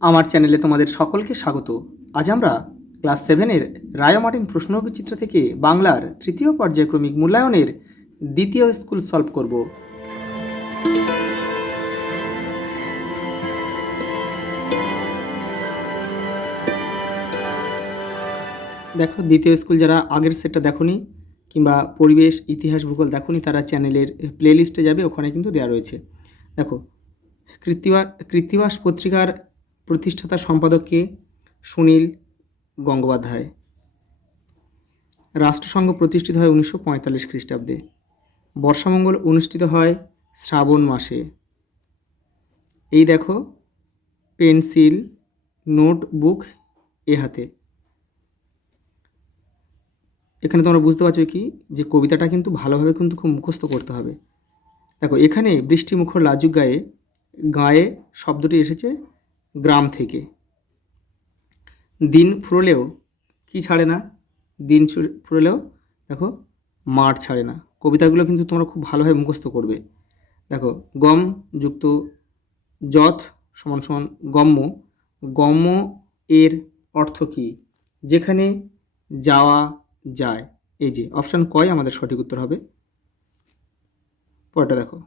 আমার চ্যানেলে তোমাদের সকলকে স্বাগত। আজ আমরা ক্লাস 7-এর রায়া মার্টিন প্রশ্নবিচিত্র থেকে বাংলার তৃতীয় পর্যায়ক্রমিক মূল্যায়নের দ্বিতীয় স্কুল সলভ করব। দেখো, দ্বিতীয় স্কুল যারা আগের সেটটা দেখোনি কিংবা পরিবেশ, ইতিহাস, ভূগোল দেখোনি তারা চ্যানেলের প্লেলিস্টে যাবে, ওখানে কিন্তু দেওয়া রয়েছে। দেখো, কৃত্তিবাস পত্রিকার প্রতিষ্ঠাতা সম্পাদক কে? সুনীল গঙ্গোপাধ্যায়। রাষ্ট্রসংঘ প্রতিষ্ঠিত হয় 1945 খ্রিস্টাব্দে। বর্ষামঙ্গল অনুষ্ঠিত হয় শ্রাবণ মাসে। এই দেখো, পেন্সিল, নোটবুক এ হাতে। এখানে তোমরা বুঝতে পারছো কি যে কবিতাটা কিন্তু ভালোভাবে কিন্তু খুব মুখস্থ করতে হবে। দেখো, এখানে বৃষ্টিমুখর লাজুক গায়ে, গায়ে শব্দটি এসেছে গ্রাম থেকে। দিন ফুরলেও কি ছাড়ে না? দিন ফুরলেও দেখো মাঠ ছাড়ে না। কবিতাগুলো কিন্তু তোমরা খুব ভালোভাবে মুখস্থ করবে। দেখো, গম যুক্ত যথ সমান সমান গম্য। গম্য এর অর্থ কী? যেখানে যাওয়া যায়। এই যে অপশান কয় আমাদের সঠিক উত্তর হবে। পরেরটা দেখো,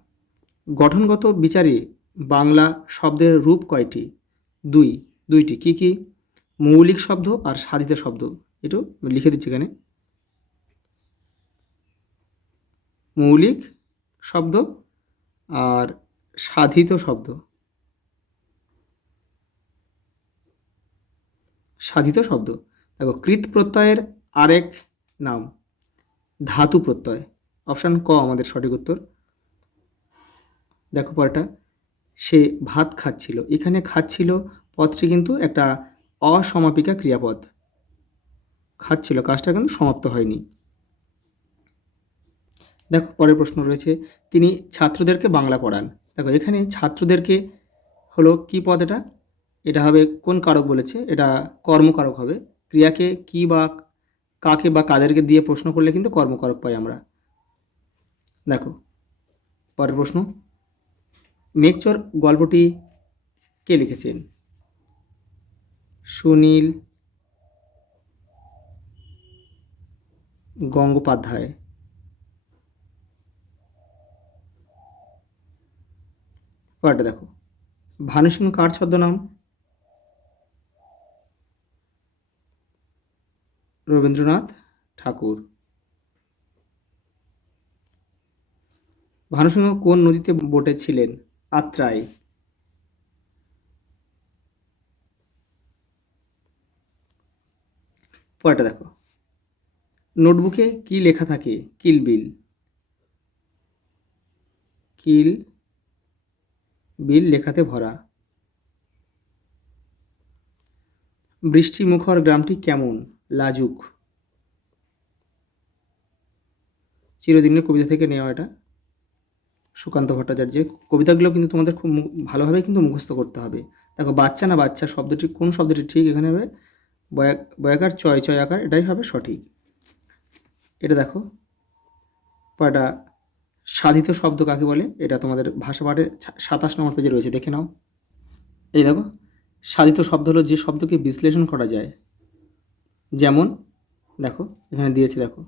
গঠনগত বিচারে বাংলা শব্দের রূপ কয়টি? দুইটি। কি কি? মৌলিক শব্দ আর সাধিত শব্দ। একটু লিখে দিচ্ছি এখানে। মৌলিক শব্দ আর সাধিত শব্দ। সাধিত শব্দ। দেখো, কৃত প্রত্যয়ের আরেক নাম ধাতু প্রত্যয়। অপশান ক আমাদের সঠিক উত্তর। দেখো পরেরটা, সে ভাত খাচ্ছিল। এখানে খাচ্ছিল পদটি কিন্তু একটা অসমাপিকা ক্রিয়াপদ। খাচ্ছিল কাজটা কিন্তু সমাপ্ত হয়নি। দেখো, পরের প্রশ্ন রয়েছে, তিনি ছাত্রদেরকে বাংলা পড়ান। দেখো, এখানে ছাত্রদেরকে হলো কি পদ? এটা হবে কোন কারক বলেছে? এটা কর্মকারক হবে। ক্রিয়াকে কি বা কাকে বা কাদেরকে দিয়ে প্রশ্ন করলে কিন্তু কর্মকারক পাই আমরা। দেখো, পরের প্রশ্ন, মেঘচর গল্পটি কে লিখেছেন? সুনীল গঙ্গোপাধ্যায়। পরেরটা দেখো, ভানুসিংহ কার ছদ্মনাম? রবীন্দ্রনাথ ঠাকুর। ভানুসিংহ কোন নদীতে বোটে ছিলেন? আত্রাই। পরেরটা দেখো, নোটবুকে কি লেখা থাকে? কিল বিল লেখাতে ভরা। বৃষ্টিমুখর গ্রামটি কেমন? লাজুক। চিরদিনের কবিতা থেকে নেওয়া এটা, সুকান্ত ভট্টাচার্যের। কবিতাগুলো কিন্তু তোমাদের খুব ভালোভাবে কিন্তু মুখস্থ করতে হবে। দেখো, বাচ্চা না বাচ্চা শব্দটি কোন শব্দটি ঠিক? এখানে হবে বয়াকার চয় আকার, এটাই হবে সঠিক। এটা দেখো, পরটা সাধিত শব্দ কাকে বলে? এটা তোমাদের ভাষা পাঠের 27 নম্বর পেজে রয়েছে, দেখে নাও। এই দেখো, সাধিত শব্দ হলো যে শব্দকে বিশ্লেষণ করা যায়। যেমন দেখো, এখানে দিয়েছে, দেখো,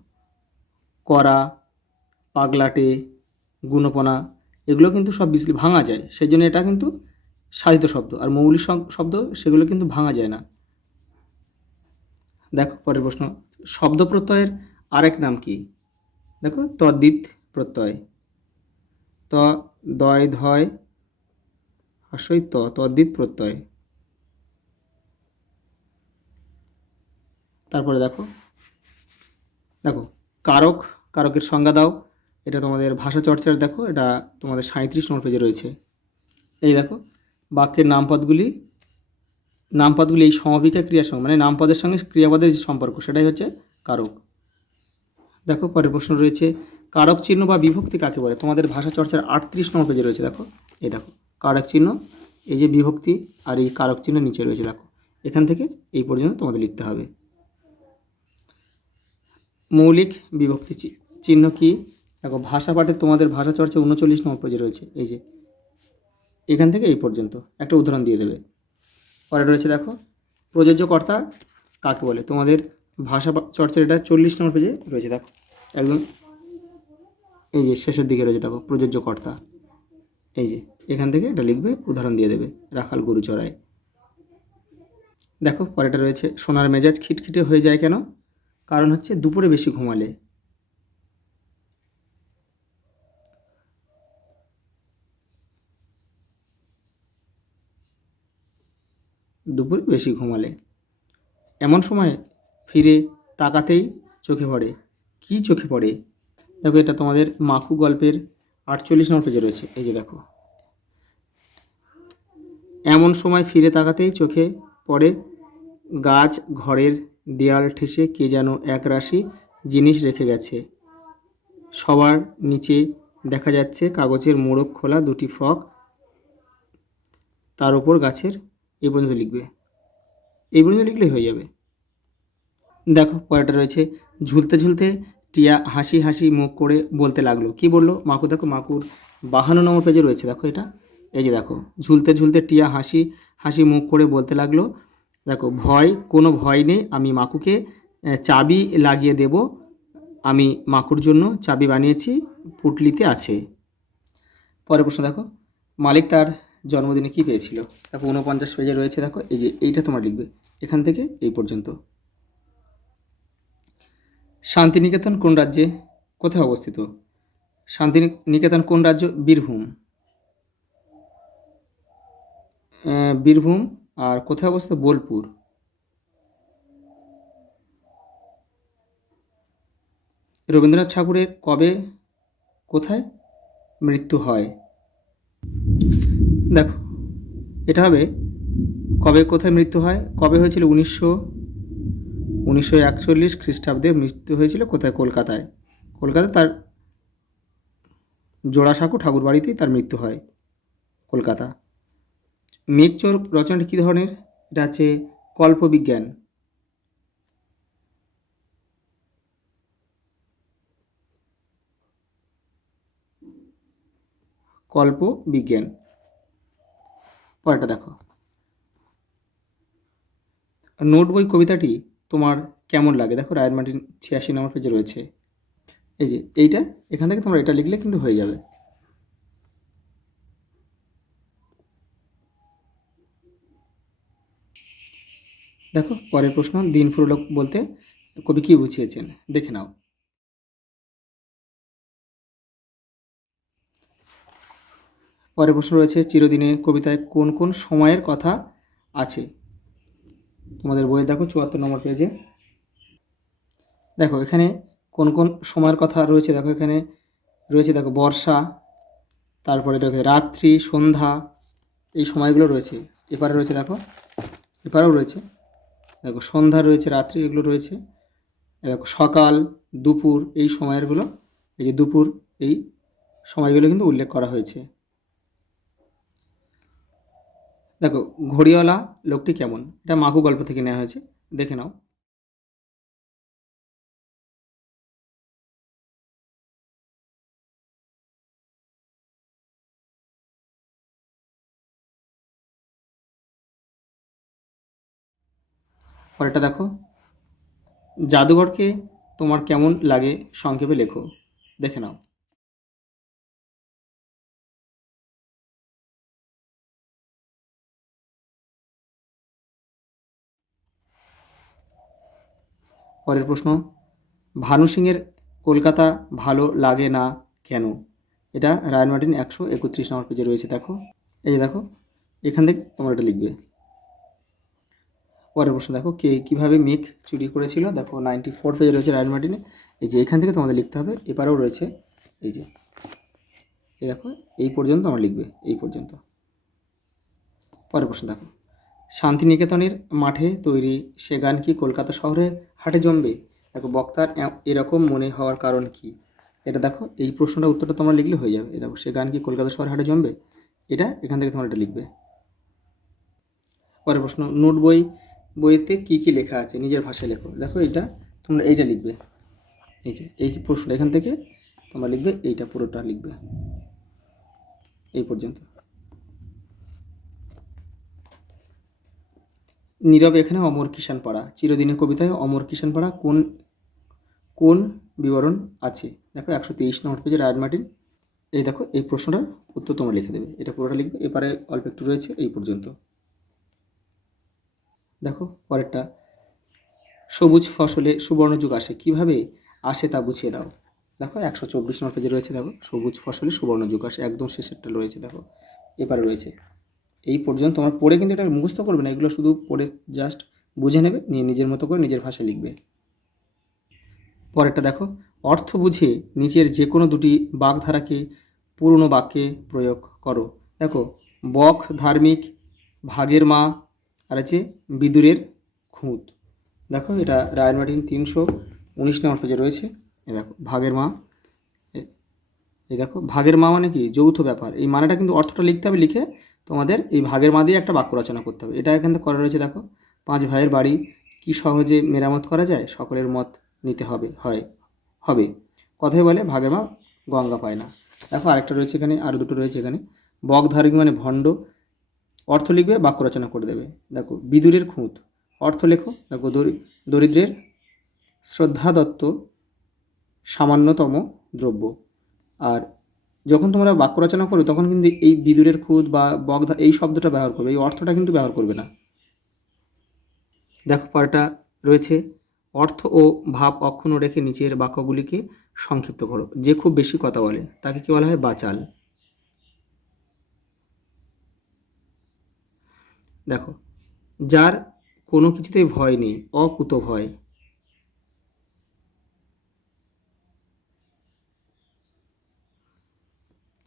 করা, পাগলাটে, গুণপনা, এগুলো কিন্তু সব ভাঙা যায়, সেই জন্য এটা কিন্তু সাধিত শব্দ। আর মৌলিক শব্দ সেগুলো কিন্তু ভাঙা যায় না। দেখো, পরের প্রশ্ন, শব্দ প্রত্যয়ের আরেক নাম কি? দেখো, তদ্দিত প্রত্যয়। ত দয় ধয় হর্ষই তদ্দিত প্রত্যয়। তারপরে দেখো, কারকের সংজ্ঞা দাও। এটা তোমাদের ভাষা চর্চার, দেখো এটা তোমাদের 37 নম্বর পেজে রয়েছে। এই দেখো, বাক্যের নামপদগুলি এই সমাপিকা ক্রিয়ার সঙ্গে, মানে নামপদের সঙ্গে ক্রিয়াপদের যে সম্পর্ক, সেটাই হচ্ছে কারক। দেখো, পরের প্রশ্ন রয়েছে, কারক চিহ্ন বা বিভক্তি কাকে বলে? তোমাদের ভাষা চর্চার 38 নম্বর পেজে রয়েছে। দেখো, এই দেখো, কারক চিহ্ন, এই যে বিভক্তি, আর এই কারক চিহ্ন নিচে রয়েছে। দেখো, এখান থেকে এই পর্যন্ত তোমাদের লিখতে হবে। মৌলিক বিভক্তি চিহ্ন কি? দেখো, ভাষা পাঠে তোমাদের ভাষা চর্চা 39 নম্বর পেজে রয়েছে। এই যে এখান থেকে এই পর্যন্ত একটা উদাহরণ দিয়ে দেবে। পরে রয়েছে দেখো প্রযোজ্য কর্তা কাকে বলে। তোমাদের ভাষা চর্চার এটা 40 নম্বর পেজে রয়েছে। দেখো একদম এই যে শেষের দিকে রয়েছে, দেখো প্রযোজ্য কর্তা। এই যে এখান থেকে এটা লিখবে, উদাহরণ দিয়ে দেবে, রাখাল গরু চড়ায়। দেখো পরেটা রয়েছে সোনার মেজাজ খিটখিটে হয়ে যায় কেন? কারণ হচ্ছে দুপুরে বেশি ঘুমালে। দুপুরে বেশি ঘুমালে। এমন সময় ফিরে তাকাতেই চোখে পড়ে। কি চোখে পড়ে? দেখো এটা তোমাদের মাকু গল্পের 48 নম্বর পেজে রয়েছে। এই যে দেখো, এমন সময় ফিরে তাকাতেই চোখে পড়ে গাছ ঘরের দেয়াল ঠেসে কে যেন এক রাশি জিনিস রেখে গেছে। সবার নিচে দেখা যাচ্ছে কাগজের মোড়ক খোলা দুটি ফ্রক, তার উপর গাছের। এই পর্যন্ত লিখবে, এই পর্যন্ত লিখলেই হয়ে যাবে। দেখো পরেটা রয়েছে ঝুলতে ঝুলতে টিয়া হাসি হাসি মুখ করে বলতে লাগলো। কি বললো মাকু? দেখো মাকুর 52 নম্বর পেজে রয়েছে। দেখো এটা, এই যে দেখো, ঝুলতে ঝুলতে টিয়া হাসি হাসি মুখ করে বলতে লাগলো। দেখো কোনো ভয় নেই, আমি মাকুকে চাবি লাগিয়ে দেব। আমি মাকুর জন্য চাবি বানিয়েছি, পুটলিতে আছে। পরের প্রশ্ন দেখো, মালিক তার জন্মদিনে কি পেয়েছিল? দেখো 49 পেজে রয়েছে। দেখো এই যে এইটা তোমরা লিখবে, এখান থেকে এই পর্যন্ত। শান্তিনিকেতন কোন রাজ্যে, কোথায় অবস্থিত? শান্তিনিকেতন কোন রাজ্য? বীরভূম। বীরভূম। আর কোথায় অবস্থিত? বোলপুর। রবীন্দ্রনাথ ঠাকুরের কবে কোথায় মৃত্যু হয়? দেখো এটা হবে কবে কোথায় মৃত্যু হয়। কবে হয়েছিল? 1941 খ্রিস্টাব্দে মৃত্যু হয়েছিল। কোথায়? কলকাতায়। কলকাতায় তার জোড়াসাঁকো ঠাকুর বাড়িতেই তার মৃত্যু হয়, কলকাতা। মেঘচোর রচনাটি কী ধরনের? এটা হচ্ছে কল্পবিজ্ঞান। কল্পবিজ্ঞান। পরেরটা দেখো, নোট বই কবিতাটি তোমার কেমন লাগে? দেখো রায়ের মার্টিন 86 নম্বর পেজে রয়েছে। এই যে এইটা, এখান থেকে তোমরা এটা লিখলে কিন্তু হয়ে যাবে। দেখো পরের প্রশ্ন, দিন ফুরলো বলতে কবি কী বুঝিয়েছেন? দেখে নাও। পরের প্রশ্ন রয়েছে চিরদিনের কবিতায় কোন কোন সময়ের কথা আছে? তোমাদের বইয়ে দেখো 74 নম্বর পেজে। দেখো এখানে কোন কোন সময়ের কথা রয়েছে। দেখো এখানে রয়েছে, দেখো বর্ষা, তারপরে দেখো রাত্রি, সন্ধ্যা, এই সময়গুলো রয়েছে। এপারে রয়েছে, দেখো এপারেও রয়েছে, দেখো সন্ধ্যা রয়েছে, রাত্রি, এগুলো রয়েছে। দেখো সকাল, দুপুর, এই সময়গুলো, এই যে দুপুর, এই সময়গুলো কিন্তু উল্লেখ করা হয়েছে। দেখো ঘড়িওয়ালা লোকটি কেমন? এটা মাকু গল্প থেকে নেওয়া হয়েছে, দেখে নাও। পরেরটা দেখো, জাদুঘরকে তোমার কেমন লাগে সংক্ষেপে লেখো, দেখে নাও। পরের প্রশ্ন, ভানু সিংয়ের কলকাতা ভালো লাগে না কেন? এটা রায়ান মার্টিন 131 নম্বর পেজে রয়েছে। দেখো এই যে দেখো, এখান থেকে তোমরা এটা লিখবে। পরের প্রশ্ন দেখো, কে কীভাবে মেঘ চুরি করেছিল? দেখো 94 পেজে রয়েছে রায়ান মার্টিনে। এই যে এখান থেকে তোমাদের লিখতে হবে, এপারেও রয়েছে, এই যে এই দেখো, এই পর্যন্ত তোমরা লিখবে, এই পর্যন্ত। পরের প্রশ্ন দেখো, শান্তিনিকেতনের মাঠে তৈরি সে গান কি কলকাতা শহরে হাটে জমবে? দেখো বক্তার এরকম মনে হওয়ার কারণ কি? এটা দেখো, এই প্রশ্নটা উত্তরটা তোমরা লিখলে হয়ে যাবে। দেখো সে গান কি কলকাতা শহরে হাটে জমবে, এটা এখান থেকে তোমরা এটা লিখবে। পরের প্রশ্ন, নোট বইতে কি কি লেখা আছে নিজের ভাষায় লেখো। দেখো এইটা তোমরা এইটা লিখবে, এই যে এই প্রশ্ন এখান থেকে তোমরা লিখবে, এইটা পুরোটা লিখবে, এই পর্যন্ত। নীরব এখানে অমর কিষাণ পাড়া, চিরদিনের কবিতায় অমর কিষাণ পাড়া কোন কোন বিবরণ আছে? দেখো 123 নম্বর পেজে রায়ান মার্টিন। এই দেখো এই প্রশ্নটার উত্তর তোমরা লিখে দেবে, এটা পুরোটা লিখবে, এপারে অল্প একটু রয়েছে এই পর্যন্ত। দেখো পরেরটা, সবুজ ফসলে সুবর্ণযুগ আসে, কিভাবে আসে তা বুঝিয়ে দাও। দেখো 124 নম্বর পেজে রয়েছে, দেখো সবুজ ফসলে সুবর্ণযুগ আসে, একদম শেষেরটা রয়েছে, দেখো এপারে রয়েছে। এই পর্যন্ত তোমরা পড়ে কিন্তু এটা মুখস্থ করবে না, এগুলো শুধু পড়ে জাস্ট বুঝে নেবে, নিয়ে নিজের মতো করে নিজের ভাষায় লিখবে। পরেরটা দেখো, অর্থ বুঝে নিচের যে কোনো দুটি বাগধারাকে পুরনো বাক্যে প্রয়োগ করো। দেখো বক ধার্মিক, ভাগের মা, আর আছে বিদুরের খুঁত। দেখো এটা রায়ান মার্টিন 319 নম্বর পেজে রয়েছে। এ দেখো ভাগের মা, এই দেখো ভাগের মা মানে কি যৌথ ব্যাপার, এই মানেটা কিন্তু অর্থটা লিখতে হবে, লিখে তোমাদের এই ভাগের মা দিয়ে একটা বাক্য রচনা করতে হবে। এটা এখান থেকে করা রয়েছে, দেখো 5 ভাইয়ের বাড়ি কি সহজে মেরামত করা যায়, সকলের মত নিতে হবে হবে কথাই বলে ভাগের মা গঙ্গা পায় না। দেখো আরেকটা রয়েছে এখানে, আরও দুটো রয়েছে এখানে, বক ধার্মিক মানে ভণ্ড, অর্থ লিখবে বাক্য রচনা করে দেবে। দেখো বিদুরের খুঁত, অর্থ লেখো, দেখো দরিদ্রের শ্রদ্ধা দত্ত সামান্যতম দ্রব্য। আর যখন তোমরা বাক্য রচনা করবে তখন কিন্তু এই বিদুরের খুঁত বা বগধা এই শব্দটা ব্যবহার করবে, এই অর্থটা কিন্তু ব্যবহার করবে না। দেখো পরেরটা রয়েছে, অর্থ ও ভাব অক্ষুণ্ণ রেখে নিচের বাক্যগুলিকে সংক্ষিপ্ত করো। যে খুব বেশি কথা বলে তাকে কি বলা হয়? বাচাল। দেখো যার কোনো কিছুতেই ভয় নেই, অকুত ভয়।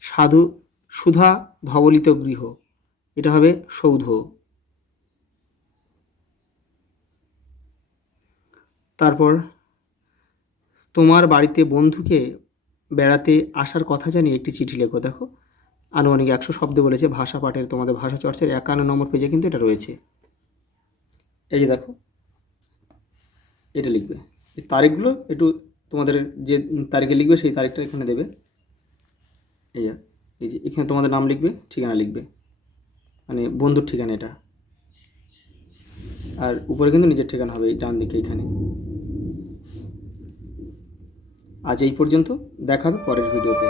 সাধু সুধা ধবলিত গৃহ, এটা হবে সৌধ। তারপর তোমার বাড়িতে বন্ধুকে বেড়াতে আসার কথা জানিয়ে একটি চিঠি লেখো। দেখো আনুমানিক 100 শব্দে বলেছে, ভাষা পাঠের তোমাদের ভাষা চর্চার 51 নম্বর পেজে কিন্তু এটা রয়েছে। এই যে দেখো এটা লিখবে, এই তারিখগুলো একটু তোমাদের যে তারিখে লিখবে সেই তারিখটা এখানে দেবে। এই যে এখানে তোমাদের নাম লিখবে, ঠিকানা লিখবে, মানে বন্ধুর ঠিকানা এটা, আর উপরে কিন্তু নিজের ঠিকানা হবে এই ডান দিকে এখানে। আজ এই পর্যন্ত, দেখা হবে পরের ভিডিওতে।